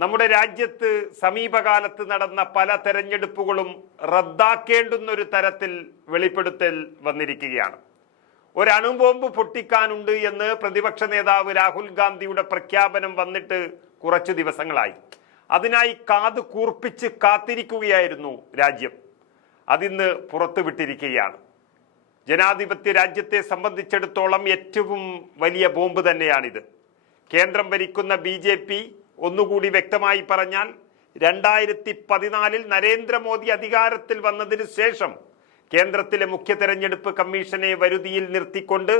നമ്മുടെ രാജ്യത്ത് സമീപകാലത്ത് നടന്ന പല തെരഞ്ഞെടുപ്പുകളും റദ്ദാക്കേണ്ടുന്നൊരു തരത്തിൽ വെളിപ്പെടുത്തൽ വന്നിരിക്കുകയാണ്. ഒരു അണുബോംബ് പൊട്ടിക്കാനുണ്ട് എന്ന് പ്രതിപക്ഷ നേതാവ് രാഹുൽ ഗാന്ധിയുടെ പ്രഖ്യാപനം വന്നിട്ട് കുറച്ചു ദിവസങ്ങളായി. അതിനായി കാത് കൂർപ്പിച്ച് കാത്തിരിക്കുകയായിരുന്നു രാജ്യം. അതിന്ന് പുറത്തുവിട്ടിരിക്കുകയാണ്. ജനാധിപത്യ രാജ്യത്തെ സംബന്ധിച്ചിടത്തോളം ഏറ്റവും വലിയ ബോംബ് തന്നെയാണിത്. കേന്ദ്രം ഭരിക്കുന്ന BJP ഒന്നുകൂടി വ്യക്തമായി പറഞ്ഞാൽ 2014 നരേന്ദ്രമോദി അധികാരത്തിൽ വന്നതിന് ശേഷം കേന്ദ്രത്തിലെ മുഖ്യ തെരഞ്ഞെടുപ്പ് കമ്മീഷനെ വരുതിയിൽ നിർത്തിക്കൊണ്ട്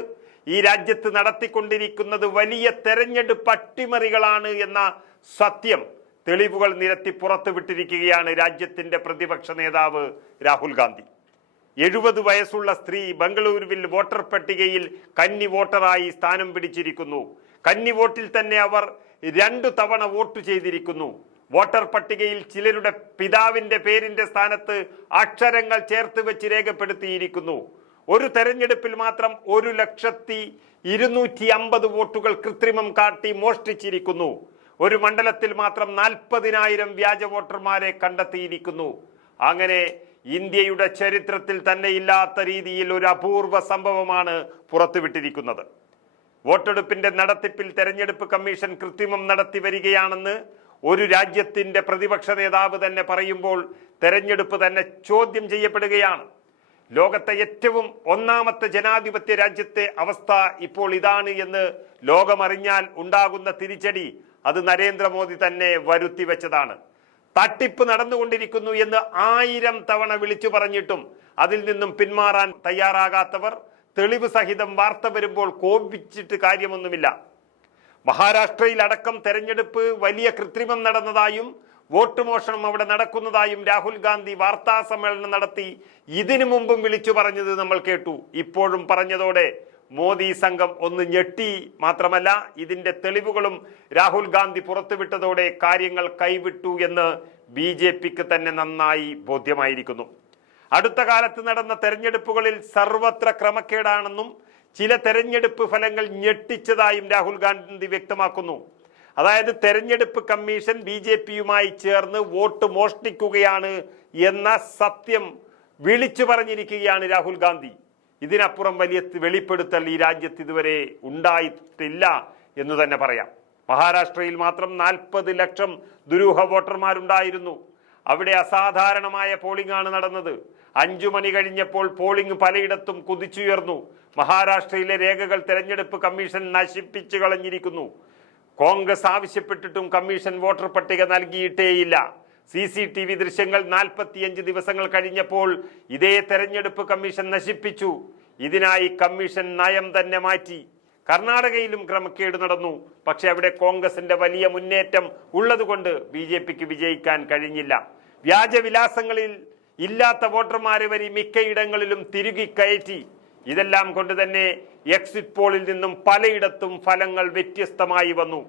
ഈ രാജ്യത്ത് നടത്തിക്കൊണ്ടിരിക്കുന്നത് വലിയ തെരഞ്ഞെടുപ്പ് അട്ടിമറികളാണ് എന്ന സത്യം തെളിവുകൾ നിരത്തി പുറത്തുവിട്ടിരിക്കുകയാണ് രാജ്യത്തിന്റെ പ്രതിപക്ഷ നേതാവ് രാഹുൽ ഗാന്ധി. 70 വയസ്സുള്ള സ്ത്രീ ബംഗളൂരുവിൽ വോട്ടർ പട്ടികയിൽ കന്നി വോട്ടറായി സ്ഥാനം പിടിച്ചിരിക്കുന്നു. കന്നി വോട്ടിൽ തന്നെ അവർ 2 തവണ വോട്ട് ചെയ്തിരിക്കുന്നു. വോട്ടർ പട്ടികയിൽ ചിലരുടെ പിതാവിന്റെ പേരിന്റെ സ്ഥാനത്ത് അക്ഷരങ്ങൾ ചേർത്ത് വെച്ച് രേഖപ്പെടുത്തിയിരിക്കുന്നു. ഒരു തെരഞ്ഞെടുപ്പിൽ മാത്രം 1,250,000 വോട്ടുകൾ കൃത്രിമം കാട്ടി മോഷ്ടിച്ചിരിക്കുന്നു. ഒരു മണ്ഡലത്തിൽ മാത്രം 40,000 വ്യാജ വോട്ടർമാരെ കണ്ടെത്തിയിരിക്കുന്നു. അങ്ങനെ ഇന്ത്യയുടെ ചരിത്രത്തിൽ തന്നെ ഇല്ലാത്ത രീതിയിൽ ഒരു അപൂർവ സംഭവമാണ് പുറത്തുവിട്ടിരിക്കുന്നത്. വോട്ടെടുപ്പിന്റെ നടത്തിപ്പിൽ തെരഞ്ഞെടുപ്പ് കമ്മീഷൻ കൃത്രിമം നടത്തി വരികയാണെന്ന് ഒരു രാജ്യത്തിന്റെ പ്രതിപക്ഷ നേതാവ് തന്നെ പറയുമ്പോൾ തെരഞ്ഞെടുപ്പ് തന്നെ ചോദ്യം ചെയ്യപ്പെടുകയാണ്. ലോകത്തെ ഏറ്റവും ഒന്നാമത്തെ ജനാധിപത്യ രാജ്യത്തെ അവസ്ഥ ഇപ്പോൾ ഇതാണ് എന്ന് ലോകമറിഞ്ഞാൽ ഉണ്ടാകുന്ന തിരിച്ചടി അത് നരേന്ദ്രമോദി തന്നെ വരുത്തി വെച്ചതാണ്. തട്ടിപ്പ് നടന്നുകൊണ്ടിരിക്കുന്നു എന്ന് 1000 തവണ വിളിച്ചു പറഞ്ഞിട്ടും അതിൽ നിന്നും പിന്മാറാൻ തയ്യാറാകാത്തവർ തെളിവ് സഹിതം വാർത്ത വരുമ്പോൾ കോപിച്ചിട്ട് കാര്യമൊന്നുമില്ല. മഹാരാഷ്ട്രയിൽ അടക്കം തെരഞ്ഞെടുപ്പ് വലിയ കൃത്രിമം നടന്നതായും വോട്ട് മോഷണം അവിടെ നടക്കുന്നതായും രാഹുൽ ഗാന്ധി വാർത്താ സമ്മേളനം നടത്തി ഇതിനു മുമ്പും വിളിച്ചു പറഞ്ഞത് നമ്മൾ കേട്ടു. ഇപ്പോഴും പറഞ്ഞതോടെ മോദി സംഘം ഒന്ന് ഞെട്ടി. മാത്രമല്ല ഇതിന്റെ തെളിവുകളും രാഹുൽ ഗാന്ധി പുറത്തുവിട്ടതോടെ കാര്യങ്ങൾ കൈവിട്ടു എന്ന് BJPക്ക് തന്നെ നന്നായി ബോധ്യമായിരിക്കുന്നു. അടുത്ത കാലത്ത് നടന്ന തെരഞ്ഞെടുപ്പുകളിൽ സർവത്ര ക്രമക്കേടാണെന്നും ചില തെരഞ്ഞെടുപ്പ് ഫലങ്ങൾ ഞെട്ടിച്ചതായും രാഹുൽ ഗാന്ധി വ്യക്തമാക്കുന്നു. അതായത് തെരഞ്ഞെടുപ്പ് കമ്മീഷൻ BJPയുമായി ചേർന്ന് വോട്ട് മോഷ്ടിക്കുകയാണ് എന്ന സത്യം വിളിച്ചു പറഞ്ഞിരിക്കുകയാണ് രാഹുൽ ഗാന്ധി. ഇതിനപ്പുറം വലിയ വെളിപ്പെടുത്തൽ ഈ രാജ്യത്ത് ഇതുവരെ ഉണ്ടായിട്ടില്ല എന്ന് തന്നെ പറയാം. മഹാരാഷ്ട്രയിൽ മാത്രം 40 ലക്ഷം ദുരൂഹ വോട്ടർമാരുണ്ടായിരുന്നു. അവിടെ അസാധാരണമായ പോളിംഗ് ആണ് നടന്നത്. 5 മണി കഴിഞ്ഞപ്പോൾ പോളിംഗ് പലയിടത്തും കുതിച്ചുയർന്നു. മഹാരാഷ്ട്രയിലെ രേഖകൾ തെരഞ്ഞെടുപ്പ് കമ്മീഷൻ നശിപ്പിച്ചു കളഞ്ഞിരിക്കുന്നു. കോൺഗ്രസ് ആവശ്യപ്പെട്ടിട്ടും കമ്മീഷൻ വോട്ടർ പട്ടിക നൽകിയിട്ടേയില്ല. CCTV ദൃശ്യങ്ങൾ 45 ദിവസങ്ങൾ കഴിഞ്ഞപ്പോൾ ഇതേ തെരഞ്ഞെടുപ്പ് കമ്മീഷൻ നശിപ്പിച്ചു. ഇതിനായി കമ്മീഷൻ നയം തന്നെ മാറ്റി. കർണാടകയിലും ക്രമക്കേട് നടന്നു. പക്ഷെ അവിടെ കോൺഗ്രസിന്റെ വലിയ മുന്നേറ്റം ഉള്ളതുകൊണ്ട് BJPക്ക് വിജയിക്കാൻ കഴിഞ്ഞില്ല. വ്യാജവിലാസങ്ങളിൽ ഇല്ലാത്ത വോട്ടർമാരെ വരി മിക്കയിടങ്ങളിലും തിരുകി കയറ്റി. ഇതെല്ലാം കൊണ്ട് തന്നെ എക്സിറ്റ് പോളിൽ നിന്നും പലയിടത്തും ഫലങ്ങൾ വ്യത്യസ്തമായി വന്നു.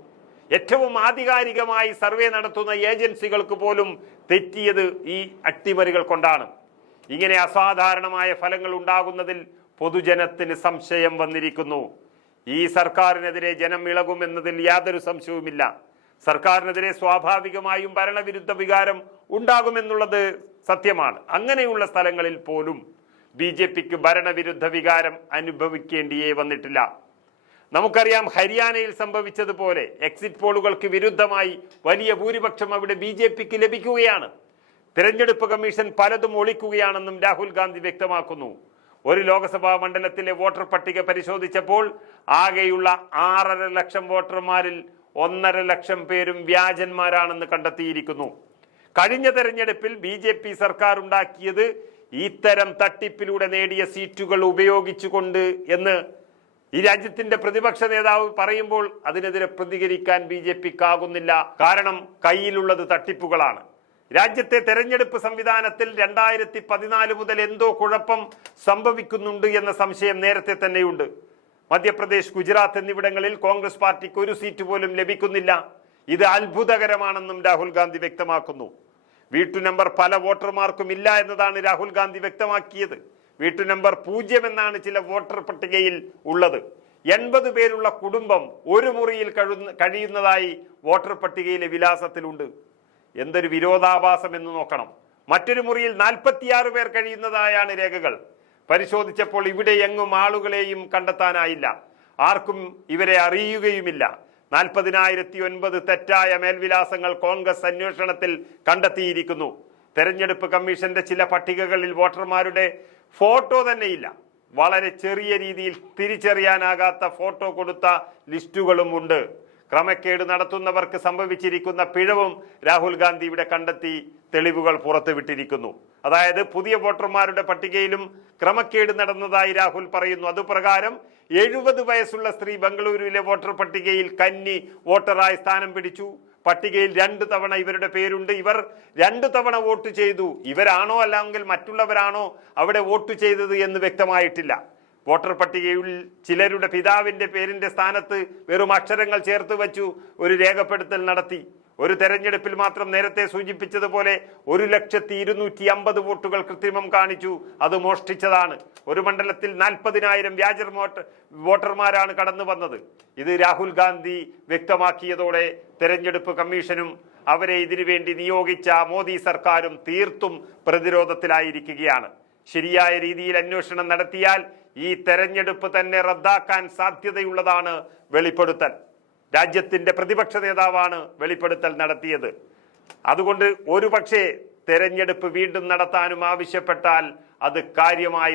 ഏറ്റവും ആധികാരികമായി സർവേ നടത്തുന്ന ഏജൻസികൾക്ക് പോലും തെറ്റിയത് ഈ അട്ടിമറികൾ കൊണ്ടാണ്. ഇങ്ങനെ അസാധാരണമായ ഫലങ്ങൾ ഉണ്ടാകുന്നതിൽ പൊതുജനത്തിന് സംശയം വന്നിരിക്കുന്നു. ഈ സർക്കാരിനെതിരെ ജനം ഇളകുമെന്നതിൽ യാതൊരു സംശയവുമില്ല. സർക്കാരിനെതിരെ സ്വാഭാവികമായും ഭരണവിരുദ്ധ വികാരം ഉണ്ടാകുമെന്നുള്ളത് സത്യമാണ്. അങ്ങനെയുള്ള സ്ഥലങ്ങളിൽ പോലും BJPക്ക് ഭരണവിരുദ്ധ വികാരം അനുഭവിക്കേണ്ടിയേ വന്നിട്ടില്ല. നമുക്കറിയാം ഹരിയാനയിൽ സംഭവിച്ചതുപോലെ എക്സിറ്റ് പോളുകൾക്ക് വിരുദ്ധമായി വലിയ ഭൂരിപക്ഷം അവിടെ BJPക്ക് ലഭിക്കുകയാണ്. തിരഞ്ഞെടുപ്പ് കമ്മീഷൻ പലതും ഒളിക്കുകയാണെന്നും രാഹുൽ ഗാന്ധി വ്യക്തമാക്കുന്നു. ഒരു ലോക്സഭാ മണ്ഡലത്തിലെ വോട്ടർ പട്ടിക പരിശോധിച്ചപ്പോൾ ആകെയുള്ള 6.5 ലക്ഷം വോട്ടർമാരിൽ 1.5 ലക്ഷം പേരും വ്യാജന്മാരാണെന്ന് കണ്ടെത്തിയിരിക്കുന്നു. കഴിഞ്ഞ തെരഞ്ഞെടുപ്പിൽ BJP സർക്കാർ ഉണ്ടാക്കിയത് ഇത്തരം തട്ടിപ്പിലൂടെ നേടിയ സീറ്റുകൾ ഉപയോഗിച്ചുകൊണ്ട് എന്ന് ഈ രാജ്യത്തിന്റെ പ്രതിപക്ഷ നേതാവ് പറയുമ്പോൾ അതിനെതിരെ പ്രതികരിക്കാൻ BJPക്കാകുന്നില്ല. കാരണം കയ്യിലുള്ളത് തട്ടിപ്പുകളാണ്. രാജ്യത്തെ തെരഞ്ഞെടുപ്പ് സംവിധാനത്തിൽ 2014 മുതൽ എന്തോ കുഴപ്പം സംഭവിക്കുന്നുണ്ട് എന്ന സംശയം നേരത്തെ തന്നെയുണ്ട്. മധ്യപ്രദേശ്, ഗുജറാത്ത് എന്നിവിടങ്ങളിൽ കോൺഗ്രസ് പാർട്ടിക്ക് ഒരു സീറ്റ് പോലും ലഭിക്കുന്നില്ല. ഇത് അത്ഭുതകരമാണെന്നും രാഹുൽ ഗാന്ധി വ്യക്തമാക്കുന്നു. വീട്ടു നമ്പർ പല വോട്ടർമാർക്കും ഇല്ല എന്നതാണ് രാഹുൽ ഗാന്ധി വ്യക്തമാക്കിയത്. വീട്ടു നമ്പർ 0 എന്നാണ് ചില വോട്ടർ പട്ടികയിൽ ഉള്ളത്. 80 പേരുള്ള കുടുംബം ഒരു മുറിയിൽ കഴിയുന്നതായി വോട്ടർ പട്ടികയിലെ വിലാസത്തിലുണ്ട്. എന്തൊരു വിരോധാഭാസം എന്ന് നോക്കണം. മറ്റൊരു മുറിയിൽ 46 പേർ കഴിയുന്നതായാണ് രേഖകൾ. പരിശോധിച്ചപ്പോൾ ഇവിടെ എങ്ങും ആളുകളെയും കണ്ടെത്താനായില്ല. ആർക്കും ഇവരെ അറിയുകയുമില്ല. 40,009 തെറ്റായ മേൽവിലാസങ്ങൾ കോൺഗ്രസ് അന്വേഷണത്തിൽ കണ്ടെത്തിയിരിക്കുന്നു. തെരഞ്ഞെടുപ്പ് കമ്മീഷന്റെ ചില പട്ടികകളിൽ വോട്ടർമാരുടെ ഫോട്ടോ തന്നെയില്ല. വളരെ ചെറിയ രീതിയിൽ തിരിച്ചറിയാനാകാത്ത ഫോട്ടോ കൊടുത്ത ലിസ്റ്റുകളും ഉണ്ട്. ക്രമക്കേട് നടത്തുന്നവർക്ക് സംഭവിച്ചിരിക്കുന്ന പിഴവും രാഹുൽ ഗാന്ധി ഇവിടെ കണ്ടെത്തി തെളിവുകൾ പുറത്തുവിട്ടിരിക്കുന്നു. അതായത് പുതിയ വോട്ടർമാരുടെ പട്ടികയിലും ക്രമക്കേട് നടന്നതായി രാഹുൽ പറയുന്നു. അതുപ്രകാരം 70 വയസ്സുള്ള സ്ത്രീ ബംഗളൂരുവിലെ വോട്ടർ പട്ടികയിൽ കന്നി വോട്ടറായി സ്ഥാനം പിടിച്ചു. പട്ടികയിൽ 2 തവണ ഇവരുടെ പേരുണ്ട്. ഇവർ 2 തവണ വോട്ട് ചെയ്തു. ഇവരാണോ അല്ലെങ്കിൽ മറ്റുള്ളവരാണോ അവിടെ വോട്ട് ചെയ്തത് എന്ന് വ്യക്തമായിട്ടില്ല. വോട്ടർ പട്ടികയിൽ ചിലരുടെ പിതാവിന്റെ പേരിന്റെ സ്ഥാനത്ത് വെറും അക്ഷരങ്ങൾ ചേർത്ത് വച്ചു ഒരു രേഖപ്പെടുത്തൽ നടത്തി. ഒരു തെരഞ്ഞെടുപ്പിൽ മാത്രം നേരത്തെ സൂചിപ്പിച്ചതുപോലെ 1,250,000 വോട്ടുകൾ കൃത്രിമം കാണിച്ചു. അത് മോഷ്ടിച്ചതാണ്. ഒരു മണ്ഡലത്തിൽ 40,000 വ്യാജ വോട്ടർമാരാണ് കടന്നു വന്നത്. ഇത് രാഹുൽ ഗാന്ധി വ്യക്തമാക്കിയതോടെ തെരഞ്ഞെടുപ്പ് കമ്മീഷനും അവരെ ഇതിനുവേണ്ടി നിയോഗിച്ച മോദി സർക്കാരും തീർത്തും പ്രതിരോധത്തിലായിരിക്കുകയാണ്. ശരിയായ രീതിയിൽ അന്വേഷണം നടത്തിയാൽ ഈ തെരഞ്ഞെടുപ്പ് തന്നെ റദ്ദാക്കാൻ സാധ്യതയുള്ളതാണ് വെളിപ്പെടുത്തൽ. രാജ്യത്തിന്റെ പ്രതിപക്ഷ നേതാവാണ് വെളിപ്പെടുത്തൽ നടത്തിയത്. അതുകൊണ്ട് ഒരുപക്ഷെ തെരഞ്ഞെടുപ്പ് വീണ്ടും നടത്താനും ആവശ്യപ്പെട്ടാൽ അത് കാര്യമായി